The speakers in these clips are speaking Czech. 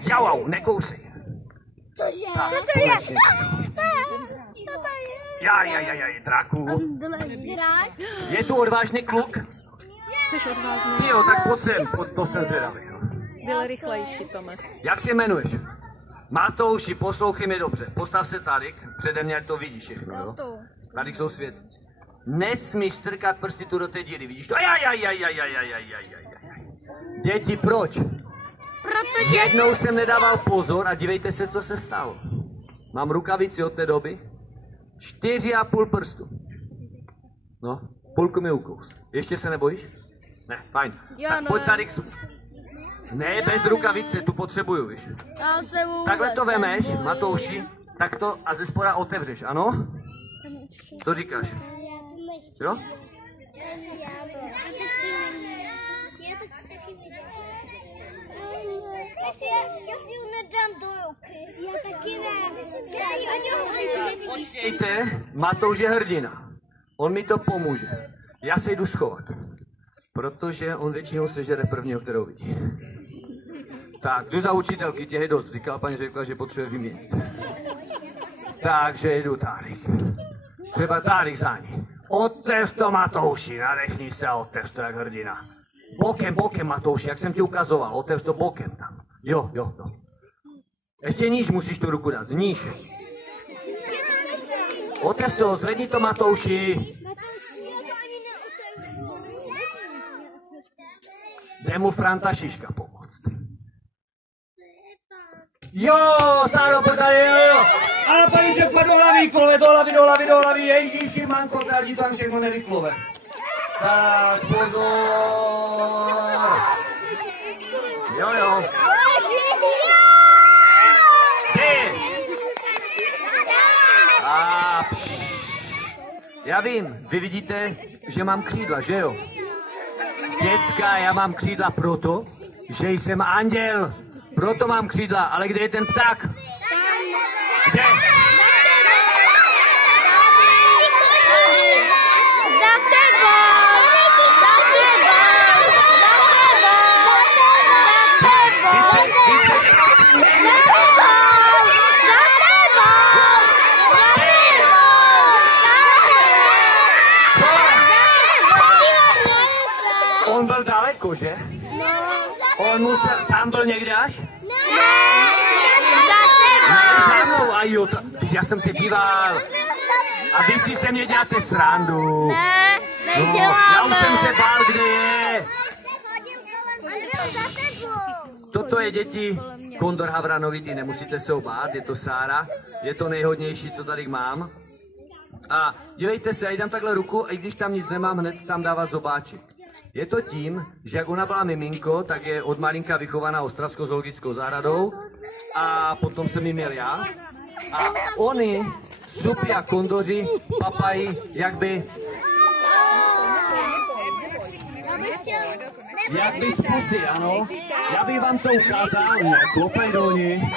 Žauau, nekousej. Cože? Tak, Co to je? Jaj, draku. Drak? Je tu odvážný kluk? Jsi odvážný. Jo, tak pojď sem, to jsem zvědavý. Jo. Byl rychlejší, Tome. Jak se jmenuješ? Matouši, poslouchej mě dobře. Postav se tady, přede mě, ať to vidíš všechno, jo? Tady jsou světci. Nesmíš strkat prsty tu do té díry, vidíš to? Děti, proč? Protože... Jednou jsem nedával pozor a dívejte se, co se stalo. Mám rukavici od té doby. 4,5 prstu. No, půlku mi ukous. Ještě se nebojíš? Ne, fajn. Tak pojď tady k sobě. Ne, bez rukavice, tu potřebuju, víš. Takhle to vemeš, Matouši, tak to a ze spoda otevřeš, ano? To říkáš? Jo? Já si ji nedám do ruky. Já taky ne. Počkejte, Matouš je hrdina. On mi to pomůže. Já se jdu schovat. Protože on většinou sežere prvního, kterou vidí. Tak, jdu za učitelky, těch je dost. Říkala paní řekla, že potřebuje vyměnit. Takže jdu tady. Třeba tady za ní. Otevř to, Matouši, nadechni se a otevř to jak hrdina. Bokem, Matouši, jak jsem ti ukazoval, otevř to bokem tam. Jo. Ještě níž musíš tu ruku dát, níž. Otevř to, zvedni to, Matouši. Jde mu Franta Šiška pomoct. Jo, Sáro, pojď tady, jo. Ale paníček, do hlavy, kole, do hlavy, ježíši, manko, tady tam všechno nevyklove. Tak, pozor. Jo. Ty. Já vím, vy vidíte, že mám křídla, že jo? Děcka, já mám křídla proto, že jsem anděl. Proto mám křídla, ale kde je ten pták? Kde? On byl daleko, že? On musel, tam byl někde až? Za mnou, a jo, já jsem se díval. A vy si se mě děláte srandu. Ne, já už jsem se bál, kde je. Toto je, děti, kondor havranovitý, nemusíte se obát, je to Sára. Je to nejhodnější, co tady mám. A dívejte se, já jí dám takhle ruku a i když tam nic nemám, hned tam dává zobáček. Je to tím, že jak ona byla miminko, tak je od malinka vychovaná Ostravskou zoologickou zahradou a potom jsem ji měl já. A oni, supy a kondoři, papají, jak by z pusy, ano. Já bych vám to ukázal, klopej do ní.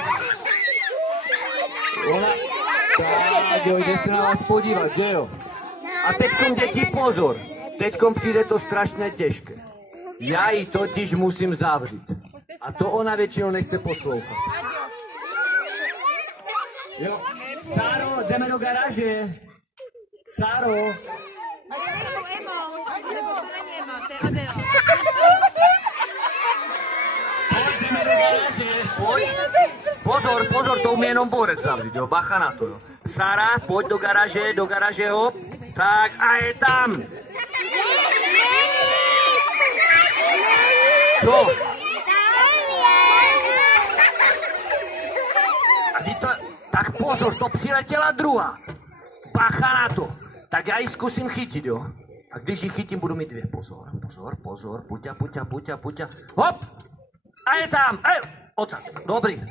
Ona, tak jo, jde se na vás podívat, že jo? A teďkom, děti, pozor. Teďkom přijde to strašně těžké. Já ji totiž musím zavřít. A to ona většinou nechce poslouchat. Jo. Sáro, jdeme do garáže. Sáro. Jdeme do garáže. Pojď. Pozor, to umí jenom borec zavřít, jo. Bacha na to, jo. Sára, pojď do garáže, hop. Tak a je tam. Co? Tak pozor, to přiletěla druhá. Bacha na to. Tak já ji zkusím chytit, jo? A když ji chytím, budu mít dvě. Pozor. Puťa. Hop! A je tam! Odsad. Dobrý.